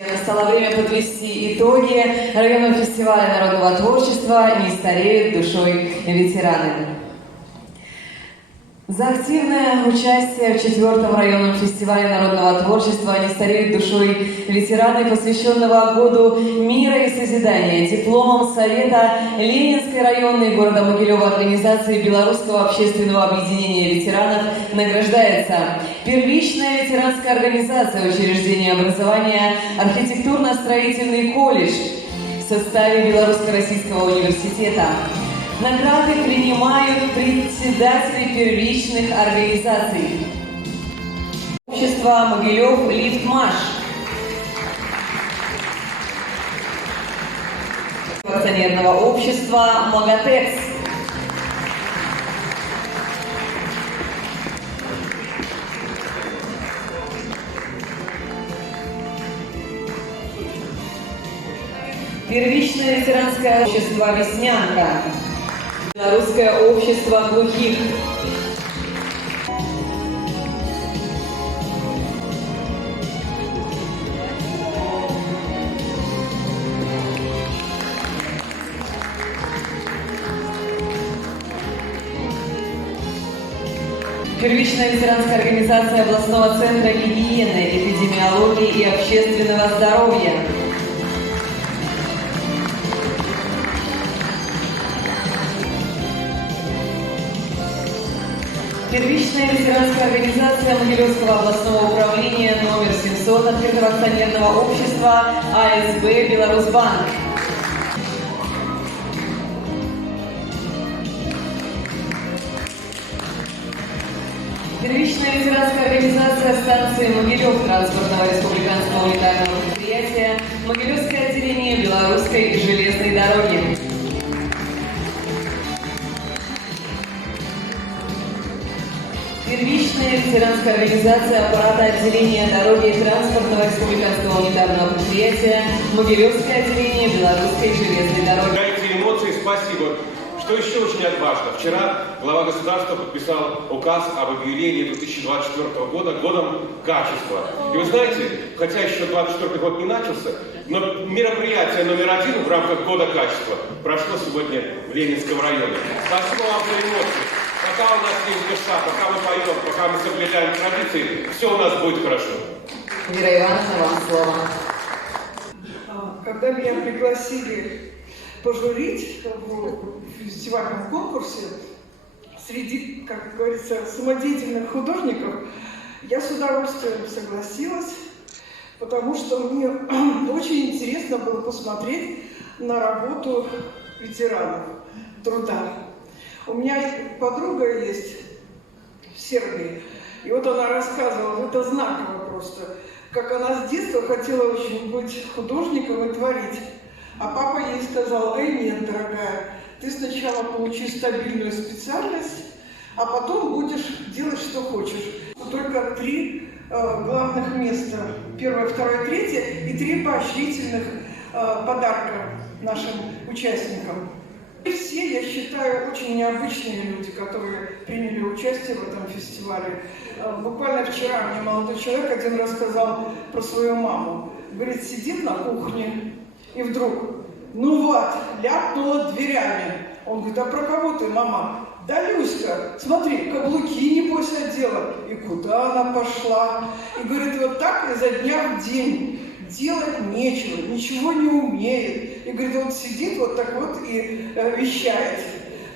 Настало время подвести итоги районного фестиваля народного творчества «Не стареют душой ветераны». За активное участие в 4-м районном фестивале народного творчества «Не стареют душой ветераны», посвященного Году мира и созидания, дипломом Совета Ленинской районной города Могилева организации Белорусского общественного объединения ветеранов награждается первичная ветеранская организация учреждения образования «Архитектурно-строительный колледж» в составе Белорусско-Российского университета. Награды принимают председатели первичных организаций. Общество Могилев «Лифтмаш». Акционерного общества «Магатекс». Первичное ветеранское общество «Веснянка». Белорусское общество глухих. Первичная ветеранская организация областного центра гигиены, эпидемиологии и общественного здоровья. Первичная ветеранская организация Могилевского областного управления номер 700 открытого акционерного общества АСБ «Беларусьбанк». Первичная ветеранская организация станции Могилев транспортного республиканского унитарного предприятия Могилевское отделение Белорусской железной дороги. Первичная ветеранская организация аппарата отделения дороги и транспортного республиканского унитарного предприятия Могилевское отделение Белорусской железной дороги. Эти эмоции, спасибо. Что еще очень важно? Вчера глава государства подписал указ об объявлении 2024 года годом качества. И вы знаете, хотя еще 2024 год не начался, но мероприятие номер 1 в рамках года качества прошло сегодня в Ленинском районе. Спасибо вам за эмоции. Пока у нас есть душа, пока мы поем, пока мы соблюдаем традиции, все у нас будет хорошо. Вера Ивановна, вам слово. Когда меня пригласили пожурить в фестивальном конкурсе среди, как говорится, самодеятельных художников, я с удовольствием согласилась, потому что мне очень интересно было посмотреть на работу ветеранов труда. У меня подруга есть в Сербии, и вот она рассказывала, это знаково просто, как она с детства хотела очень быть художником и творить. А папа ей сказал: эй, нет, дорогая, ты сначала получи стабильную специальность, а потом будешь делать, что хочешь. Только 3 главных места, 1, 2, 3, и 3 поощрительных подарка нашим участникам. И все, я считаю, очень необычные люди, которые приняли участие в этом фестивале. Буквально вчера мне молодой человек один рассказал про свою маму. Говорит, сидит на кухне, и вдруг, ну вот, ляпнула дверями. Он говорит, а про кого ты, мама? Да, Люська, смотри, каблуки, небось, одела. И куда она пошла? И говорит, вот так изо дня в день. Делать нечего, ничего не умеет. И говорит, он сидит вот так вот и вещает.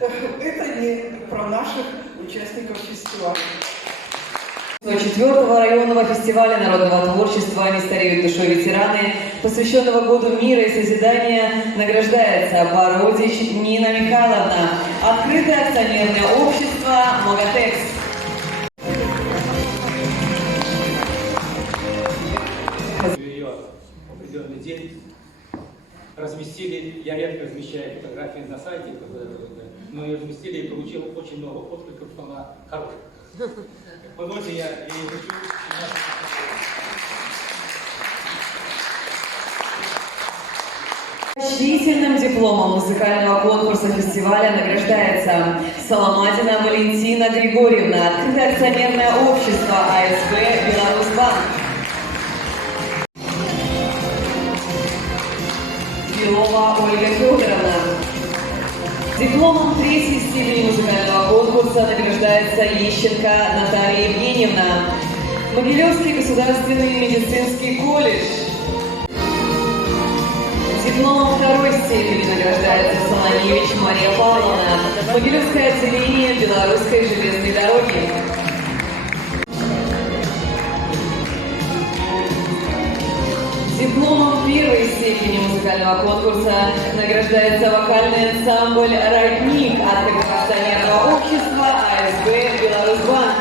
Это не про наших участников фестиваля. 4-го районного фестиваля народного творчества «Не стареют душой ветераны», посвященного Году мира и созидания, награждается Бородич Нина Михайловна, открытое акционерное общество «Магатекс». Ее определенный день разместили, я редко размещаю фотографии на сайте, но ее разместили и получил очень много откликов, что она хорошая. По ноте я и хочу. Поощрительным дипломом музыкального конкурса фестиваля награждается Соломатина Валентина Григорьевна, открытое акционерное общество АСБ «Беларусьбанк». Смирнова Ольга Федоровна. Дипломом третьей степени музыкального конкурса награждается Ещенко Наталья Евгеньевна. Могилевский государственный медицинский колледж. Дипломом второй степени награждается Солоневич Мария Павловна. Могилевское отделение Белорусской железной дороги. Дипломом первой степени музыкального конкурса награждается вокальный ансамбль «Родник» от акционерного общества АСБ «Беларусьбанк».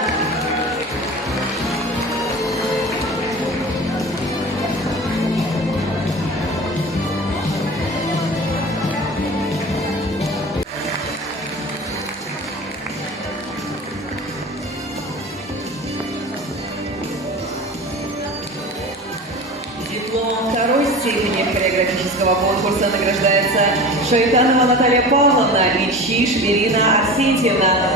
Дипломом второй степени хореографического конкурса награждается Шайтанова Наталья Павловна и Чиш Ирина Арсентьевна.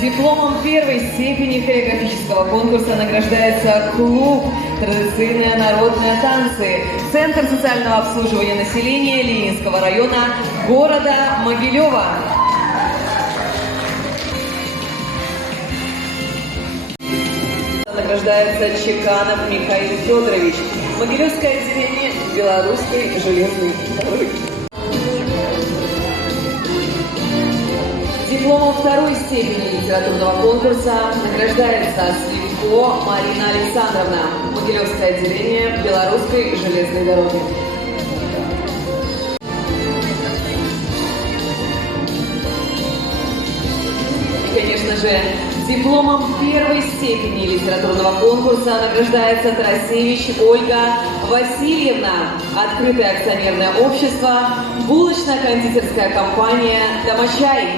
Дипломом первой степени хореографического конкурса награждается клуб «Традиционные народные танцы», Центр социального обслуживания населения Ленинского района города Могилева. Награждается Чеканов Михаил Федорович, Могилевское отделение Белорусской железной дороги. Дипломом второй степени литературного конкурса награждается Сливко Марина Александровна, Могилевское отделение Белорусской железной дороги. И, конечно же, дипломом первой степени литературного конкурса награждается Тарасевич Ольга Васильевна, открытое акционерное общество, булочно-кондитерская компания «Домочай».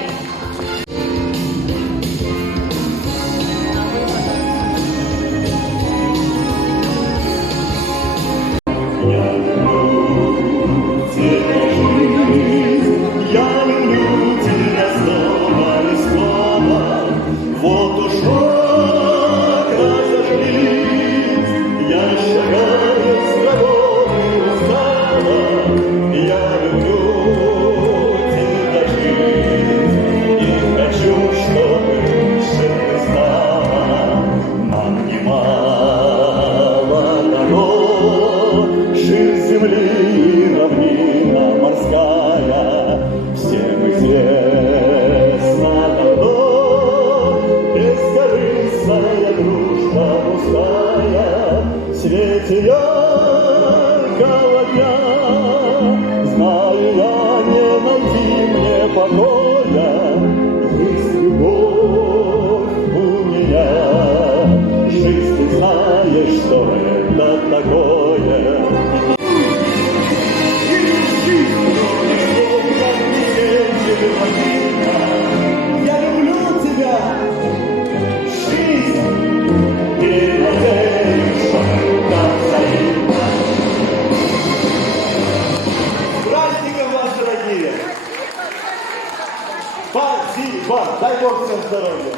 Спасибо! Дай Бог всем здоровья!